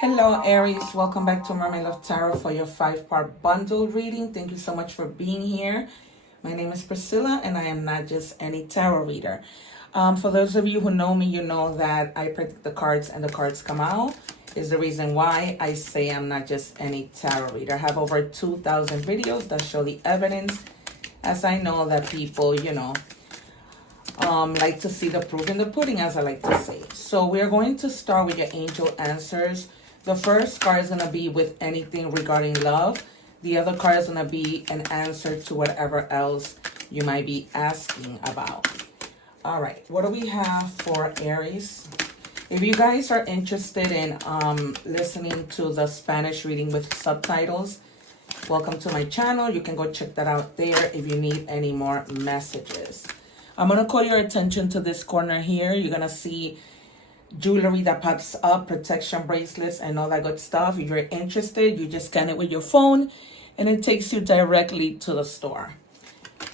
Hello Aries, welcome back to Mermaid Love Tarot for your 5-part bundle reading. Thank you so much for being here. My name is Priscilla and I am not just any tarot reader. For those of you who know me, you know that I predict the cards and the cards come out. Is the reason why I say I'm not just any tarot reader. I have over 2,000 videos that show the evidence, as I know that people, like to see the proof in the pudding, as I like to say. So we're going to start with your angel answers. The first card is going to be with anything regarding love. The other card is going to be an answer to whatever else you might be asking about. All right, what do we have for Aries? If you guys are interested in listening to the Spanish reading with subtitles, welcome to my channel. You can go check that out there if you need any more messages. I'm going to call your attention to this corner here. You're going to see jewelry that pops up, protection bracelets, and all that good stuff. If you're interested, you just scan it with your phone, and it takes you directly to the store.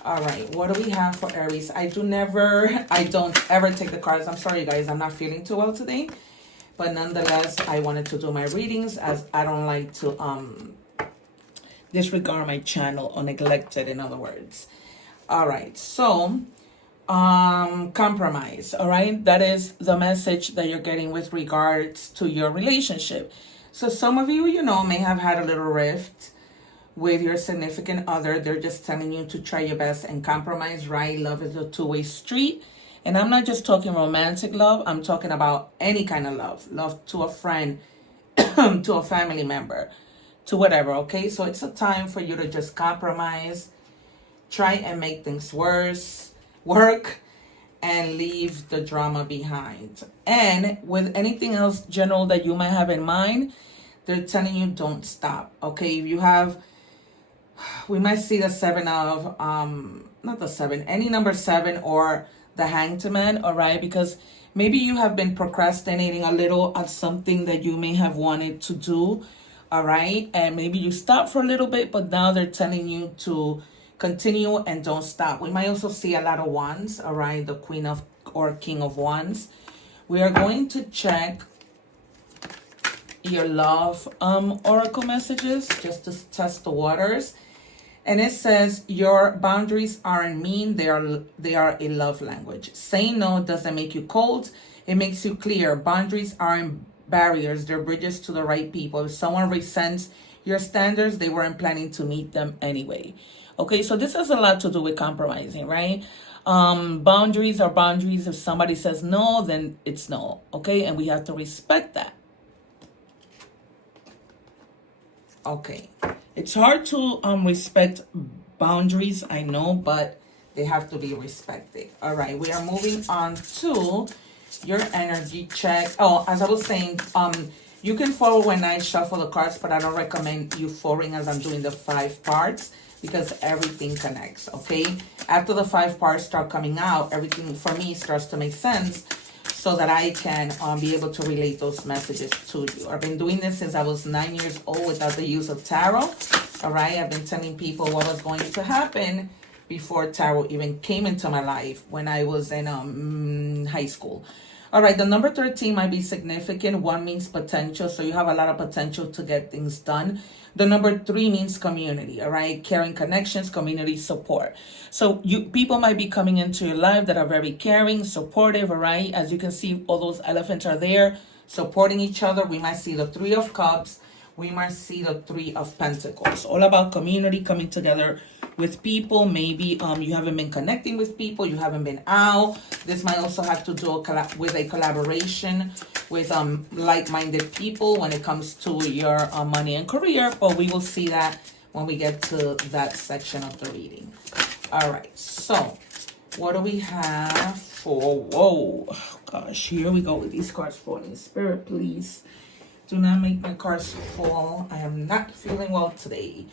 All right, what do we have for Aries? I don't ever take the cards. I'm sorry, guys. I'm not feeling too well today. But nonetheless, I wanted to do my readings as I don't like to disregard my channel or neglect it, in other words. All right, so compromise. All right, that is the message that you're getting with regards to your relationship. So some of you, may have had a little rift with your significant other. They're just telling you to try your best and compromise, right? Love is a two-way street. And I'm not just talking romantic love. I'm talking about any kind of love. Love to a friend, to a family member, to whatever, okay? So it's a time for you to just compromise, try and make things work, and leave the drama behind. And with anything else general that you might have in mind, they're telling you don't stop, okay? If you have, we might see the seven of, not the seven, any number 7 or the Hanged Man, all right? Because maybe you have been procrastinating a little at something that you may have wanted to do, all right? And maybe you stopped for a little bit, but now they're telling you to continue and don't stop. We might also see a lot of wands, all right? The Queen of or King of Wands. We are going to check your love oracle messages just to test the waters. And it says your boundaries aren't mean, they are a love language. Saying no doesn't make you cold, it makes you clear. Boundaries aren't barriers, they're bridges to the right people. If someone resents your standards, they weren't planning to meet them anyway. Okay, so this has a lot to do with compromising, right? Boundaries are boundaries. If somebody says no, then it's no, okay? And we have to respect that. Okay, it's hard to respect boundaries, I know, but they have to be respected. All right, we are moving on to your energy check. Oh, as I was saying, you can follow when I shuffle the cards, but I don't recommend you following as I'm doing the 5 parts because everything connects, okay? After the 5 parts start coming out, everything for me starts to make sense so that I can be able to relate those messages to you. I've been doing this since I was 9 years old without the use of tarot, all right? I've been telling people what was going to happen before tarot even came into my life when I was in high school. All right, the number 13 might be significant. 1 means potential, so you have a lot of potential to get things done. The number 3 means community, all right? Caring connections, community support. So people might be coming into your life that are very caring, supportive, all right? As you can see, all those elephants are there supporting each other. We might see the 3 of Cups. We might see the 3 of Pentacles. All about community, coming together with people. Maybe you haven't been connecting with people, you haven't been out. This might also have to do with a collaboration with like-minded people when it comes to your money and career, but we will see that when we get to that section of the reading. All right, so what do we have for, whoa, gosh, here we go with these cards falling. Spirit, please do not make my cards fall. I am not feeling well today.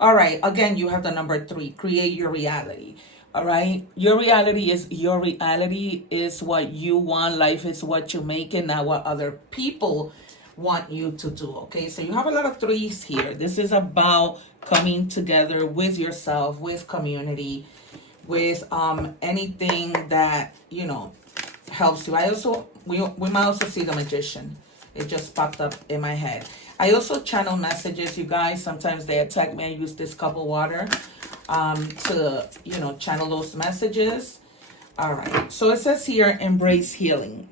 All right, again, you have the number 3, create your reality. All right, your reality is what you want. Life is what you make it, not what other people want you to do. Okay, so you have a lot of 3s here. This is about coming together with yourself, with community, with anything that helps you. We might also see the Magician. It just popped up in my head. I also channel messages, you guys. Sometimes they attack me. I use this cup of water to, you know, channel those messages. All right. So it says here, embrace healing.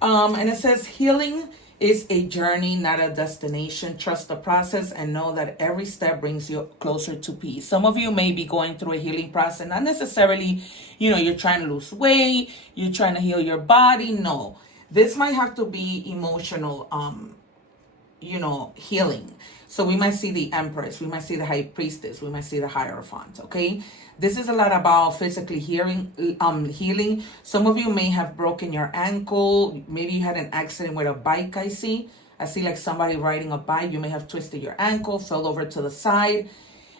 And it says healing is a journey, not a destination. Trust the process and know that every step brings you closer to peace. Some of you may be going through a healing process, not necessarily, you know, you're trying to lose weight, you're trying to heal your body. No, this might have to be emotional, you know, healing. So we might see the Empress, we might see the High Priestess, we might see the Hierophant, okay? This is a lot about physically healing. Some of you may have broken your ankle. Maybe you had an accident with a bike, I see. I see like somebody riding a bike. You may have twisted your ankle, fell over to the side.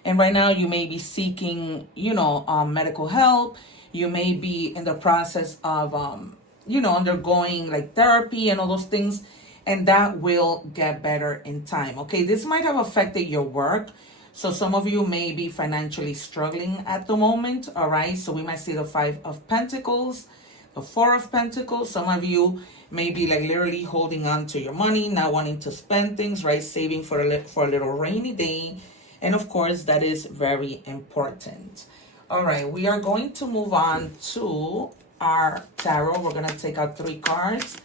And right now you may be seeking, you know, medical help. You may be in the process of, you know, undergoing like therapy and all those things. And that will get better in time, okay? This might have affected your work. So some of you may be financially struggling at the moment, all right? So we might see the 5 of Pentacles, the 4 of Pentacles. Some of you may be like literally holding on to your money, not wanting to spend things, right? Saving for a little rainy day. And of course, that is very important. All right, we are going to move on to our tarot. We're going to take out 3 cards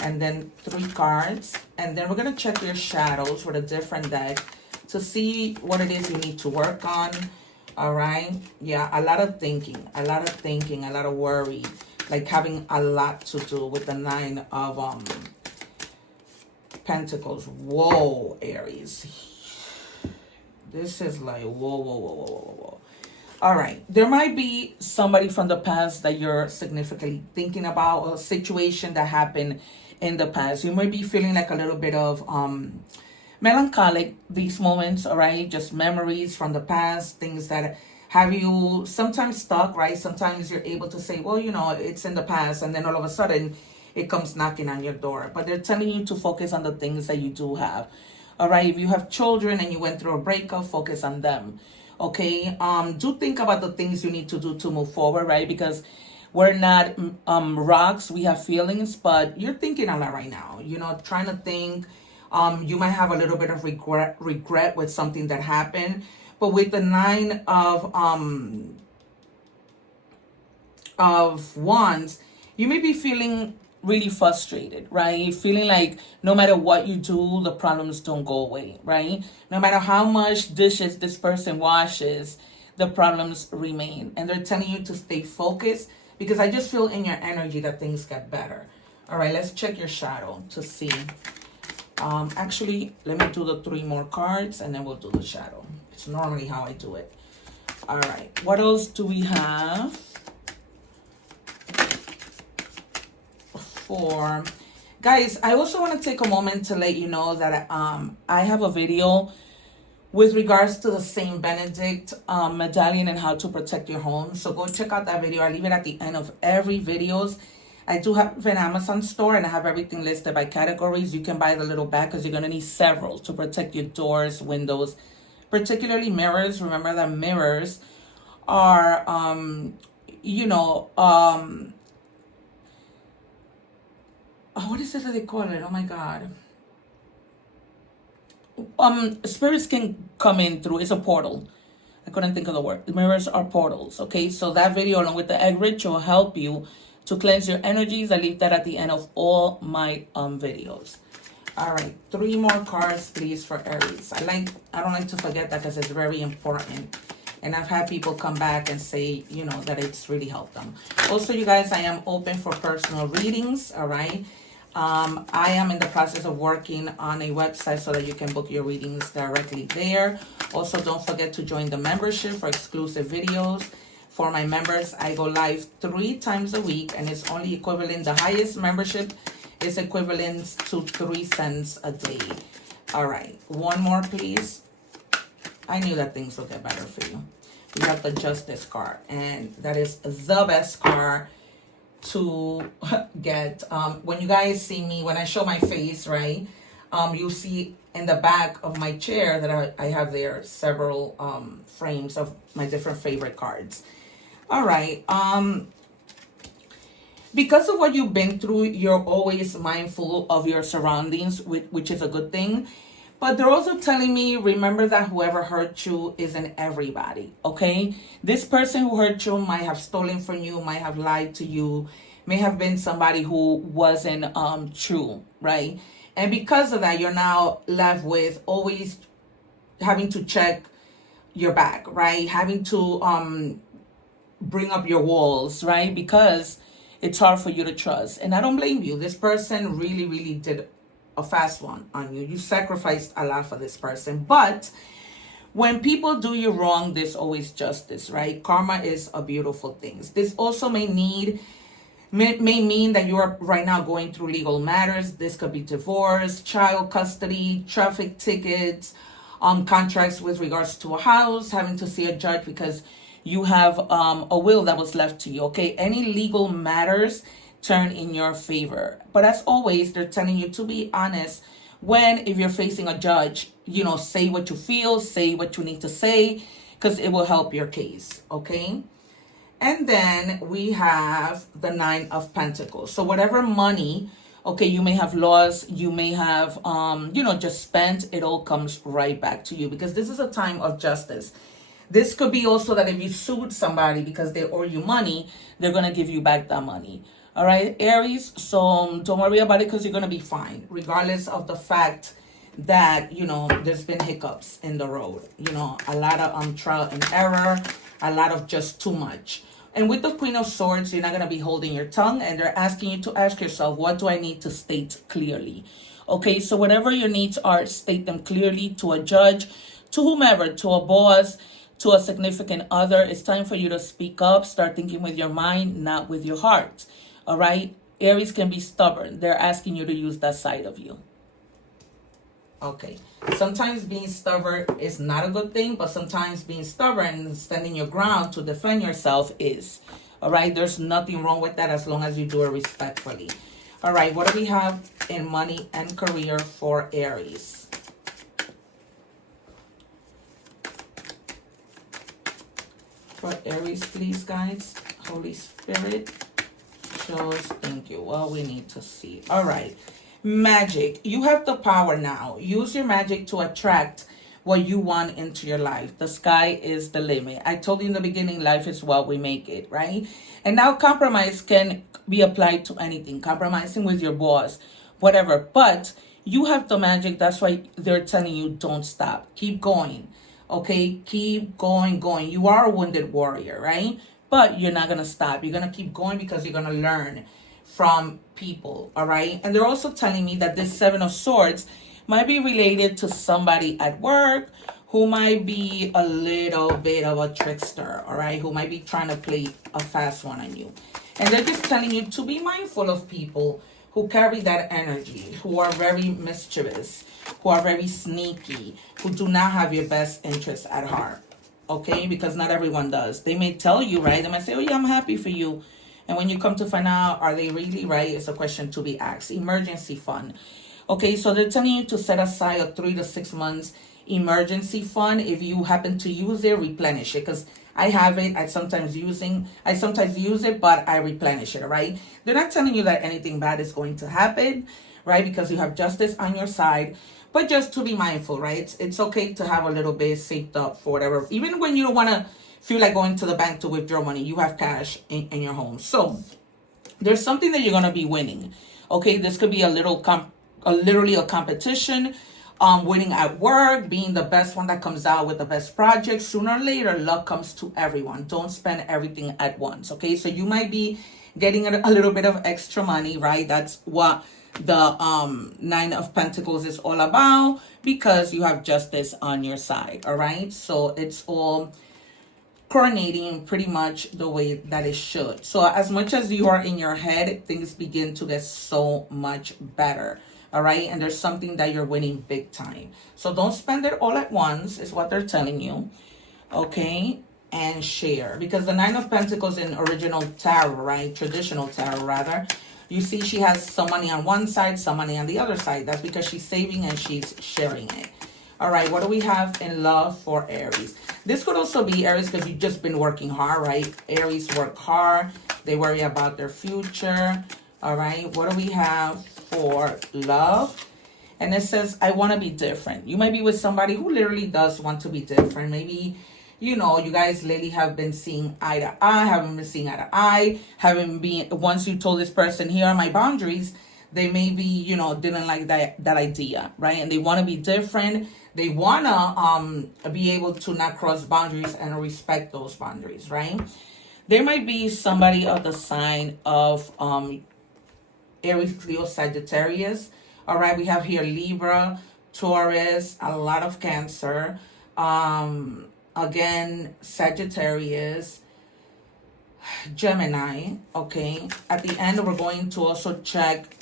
and then 3 cards. And then we're going to check your shadows with a different deck to see what it is you need to work on. All right. Yeah, a lot of thinking, a lot of worry, like having a lot to do with the 9 of Pentacles. Whoa, Aries. This is like, whoa. All right. There might be somebody from the past that you're significantly thinking about, a situation that happened in the past. You might be feeling like a little bit of melancholic these moments, all right? Just memories from the past, things that have you sometimes stuck, right? Sometimes you're able to say, well, you know, it's in the past, and then all of a sudden it comes knocking on your door. But they're telling you to focus on the things that you do have, all right? If you have children and you went through a breakup, focus on them, okay? Do think about the things you need to do to move forward, right? Because we're not rocks, we have feelings, but you're thinking a lot right now, you know, trying to think. You might have a little bit of regret with something that happened. But with the 9 of Wands, you may be feeling really frustrated, right? Feeling like no matter what you do, the problems don't go away, right? No matter how much dishes this person washes, the problems remain. And they're telling you to stay focused, because I just feel in your energy that things get better. All right, let's check your shadow to see. Actually, let me do the 3 more cards and then we'll do the shadow. It's normally how I do it. All right, what else do we have? 4. Guys, I also want to take a moment to let you know that I have a video with regards to the Saint Benedict medallion and how to protect your home. So go check out that video. I leave it at the end of every videos. I do have an Amazon store and I have everything listed by categories. You can buy the little bag because you're going to need several to protect your doors, windows, particularly mirrors. Remember that mirrors are, you know, what is it that they call it? Oh my God. Spirits can come in through, it's a portal. I couldn't think of the word. The mirrors are portals, okay? So that video along with the egg ritual help you to cleanse your energies. I leave that at the end of all my videos. All right, 3 more cards, please, for Aries. I don't like to forget that because it's very important. And I've had people come back and say, you know, that it's really helped them. Also, you guys, I am open for personal readings, all right? I am in the process of working on a website so that you can book your readings directly there. Also, don't forget to join the membership for exclusive videos. For my members, I go live 3 times a week, and it's only equivalent. The highest membership is equivalent to 3 cents a day. All right, 1 more, please. I knew that things would get better for you. We have the Justice card, and that is the best card to get. When you guys see me, when I show my face, right, you see in the back of my chair that I have there several frames of my different favorite cards. All right. because of what you've been through, you're always mindful of your surroundings, which is a good thing. But they're also telling me, remember that whoever hurt you isn't everybody, okay? This person who hurt you might have stolen from you, might have lied to you, may have been somebody who wasn't true, right? And because of that, you're now left with always having to check your back, right? Having to bring up your walls, right? Because it's hard for you to trust. And I don't blame you. This person really, really did a fast one on you. You sacrificed a lot for this person. But when people do you wrong, there's always justice, right? Karma is a beautiful thing. This also may mean that you are right now going through legal matters. This could be divorce, child custody, traffic tickets, contracts with regards to a house, having to see a judge because you have a will that was left to you, okay? Any legal matters turn in your favor. But as always, they're telling you to be honest if you're facing a judge, say what you feel, say what you need to say, because it will help your case, okay? And then we have the 9 of Pentacles. So whatever money, okay, you may have lost, you may have, just spent, it all comes right back to you because this is a time of justice. This could be also that if you sued somebody because they owe you money, they're going to give you back that money. All right, Aries, so don't worry about it because you're going to be fine, regardless of the fact that, there's been hiccups in the road. A lot of trial and error, a lot of just too much. And with the Queen of Swords, you're not going to be holding your tongue, and they're asking you to ask yourself, what do I need to state clearly? Okay, so whatever your needs are, state them clearly to a judge, to whomever, to a boss, to a significant other. It's time for you to speak up. Start thinking with your mind, not with your heart. All right? Aries can be stubborn. They're asking you to use that side of you. Okay. Sometimes being stubborn is not a good thing, but sometimes being stubborn and standing your ground to defend yourself is. All right? There's nothing wrong with that as long as you do it respectfully. All right. What do we have in money and career for Aries? For Aries, please, guys. Holy Spirit shows. Thank you. Well, we need to see. All right. Magic. You have the power now. Use your magic to attract what you want into your life. The sky is the limit. I told you in the beginning, life is what we make it, right? And now compromise can be applied to anything. Compromising with your boss, whatever. But you have the magic. That's why they're telling you don't stop. Keep going. Okay, keep going. You are a wounded warrior, right? But you're not going to stop. You're going to keep going because you're going to learn from people, all right? And they're also telling me that this 7 of Swords might be related to somebody at work who might be a little bit of a trickster, all right? Who might be trying to play a fast one on you. And they're just telling you to be mindful of people who carry that energy, who are very mischievous, who are very sneaky, who do not have your best interests at heart, okay? Because not everyone does. They may tell you, right? They might say, oh, yeah, I'm happy for you. And when you come to find out, are they really, right? It's a question to be asked. Emergency fund. Okay, so they're telling you to set aside a 3 to 6 months emergency fund. If you happen to use it, replenish it. Because I have it. I sometimes use it, but I replenish it, all right? They're not telling you that anything bad is going to happen, right? Because you have justice on your side. But just to be mindful, right? It's okay to have a little bit saved up for whatever. Even when you don't want to feel like going to the bank to withdraw money, you have cash in your home. So there's something that you're going to be winning. Okay, this could be literally a competition. Winning at work, being the best one that comes out with the best project. Sooner or later, luck comes to everyone. Don't spend everything at once, okay? So you might be getting a little bit of extra money, right? That's what the 9 of Pentacles is all about, because you have justice on your side, all right? So it's all coordinating pretty much the way that it should. So as much as you are in your head, things begin to get so much better. All right, and there's something that you're winning big time. So don't spend it all at once, is what they're telling you. Okay, and share. Because the 9 of Pentacles in original tarot, right? Traditional tarot, rather. You see she has some money on one side, some money on the other side. That's because she's saving and she's sharing it. All right, what do we have in love for Aries? This could also be Aries because you've just been working hard, right? Aries work hard. They worry about their future. All right. What do we have for love? And it says, I want to be different. You might be with somebody who literally does want to be different. Maybe, you know, you guys lately have been seeing eye to eye, haven't been seeing eye to eye, haven't been, once you told this person, here are my boundaries, they maybe, you know, didn't like that idea, right? And they want to be different. They want to be able to not cross boundaries and respect those boundaries, right? There might be somebody of the sign of Aries, Leo, Sagittarius. All right, we have here Libra, Taurus, a lot of Cancer. Again, Sagittarius, Gemini. Okay, at the end, we're going to also check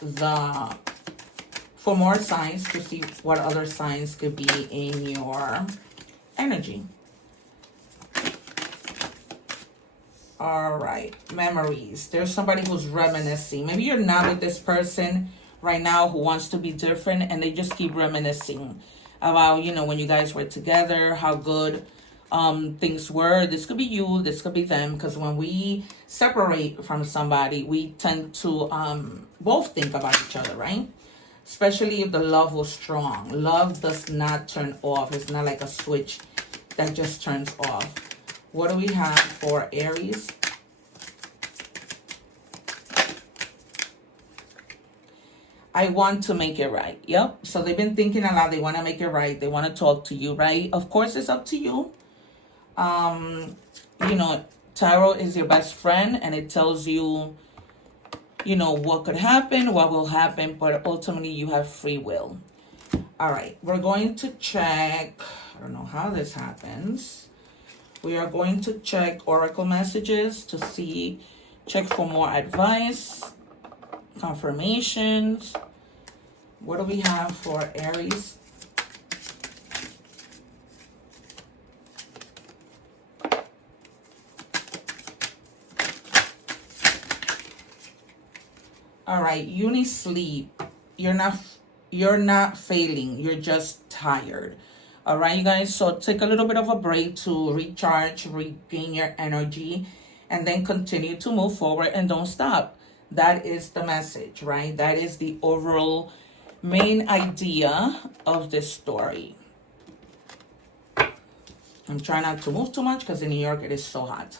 for more signs to see what other signs could be in your energy. All right, memories. There's somebody who's reminiscing. Maybe you're not with this person right now who wants to be different, and they just keep reminiscing about, you know, when you guys were together, how good things were. This could be you, this could be them, because when we separate from somebody, we tend to both think about each other, right? Especially if the love was strong. Love does not turn off. It's not like a switch that just turns off. What do we have for Aries? I want to make it right. Yep. So they've been thinking a lot. They want to make it right. They want to talk to you, right? Of course, it's up to you. You know, tarot is your best friend, and it tells you, you know, what could happen, what will happen, but ultimately you have free will. All right. We're going to check. I don't know how this happens. We are going to check oracle messages to see, check for more advice, confirmations. What do we have for Aries? All right, you need sleep. You're not failing. You're just tired. All right, you guys. So take a little bit of a break to recharge, regain your energy, and then continue to move forward and don't stop. That is the message, right? That is the overall main idea of this story. I'm trying not to move too much because in New York it is so hot.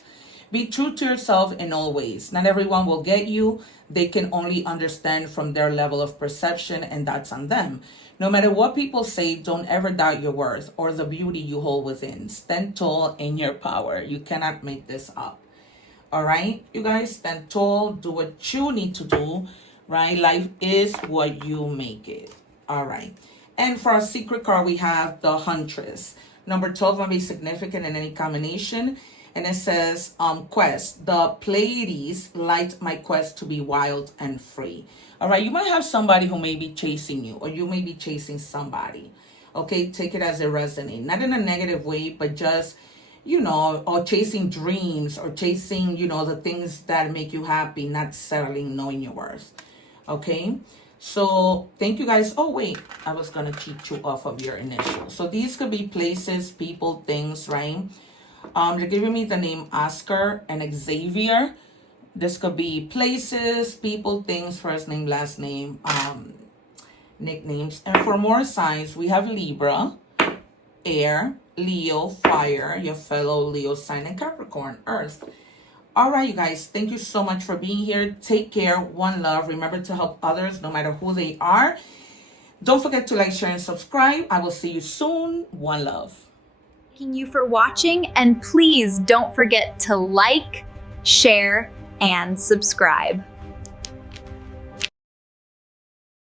Be true to yourself in all ways. Not everyone will get you. They can only understand from their level of perception, and that's on them. No matter what people say, don't ever doubt your worth or the beauty you hold within. Stand tall in your power. You cannot make this up. All right, you guys, stand tall. Do what you need to do, right? Life is what you make it. All right. And for our secret card, we have the Huntress. Number 12 will be significant in any combination. And it says, quest. The Pleiades light my quest to be wild and free. All right, you might have somebody who may be chasing you, or you may be chasing somebody. Okay, take it as it resonates. Not in a negative way, but just, you know, or chasing dreams, or chasing, you know, the things that make you happy, not necessarily knowing your worth. Okay, so thank you guys. Oh, wait, I was going to cheat you off of your initials. So these could be places, people, things, right? They're giving me the name Oscar and Xavier. This could be places, people, things, first name, last name, nicknames. And for more signs, we have Libra, air, Leo, fire, your fellow Leo sign, and Capricorn, earth. All right, you guys, thank you so much for being here. Take care. One love. Remember to help others no matter who they are. Don't forget to like, share, and subscribe. I will see you soon. One love. Thanking you for watching, and please don't forget to like, share, and subscribe.